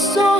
so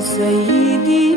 随意的。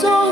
so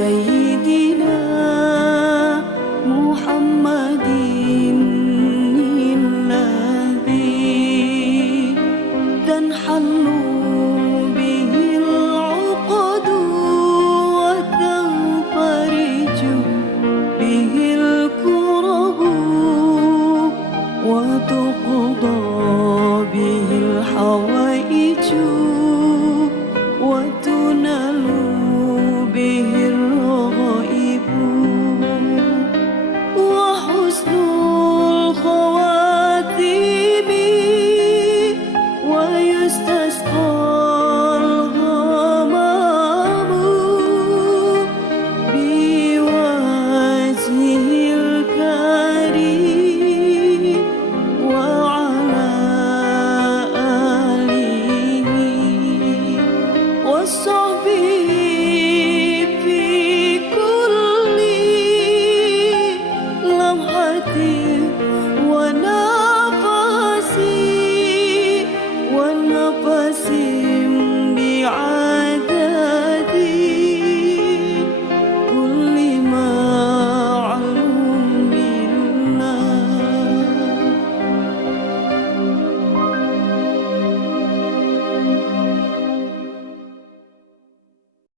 追忆。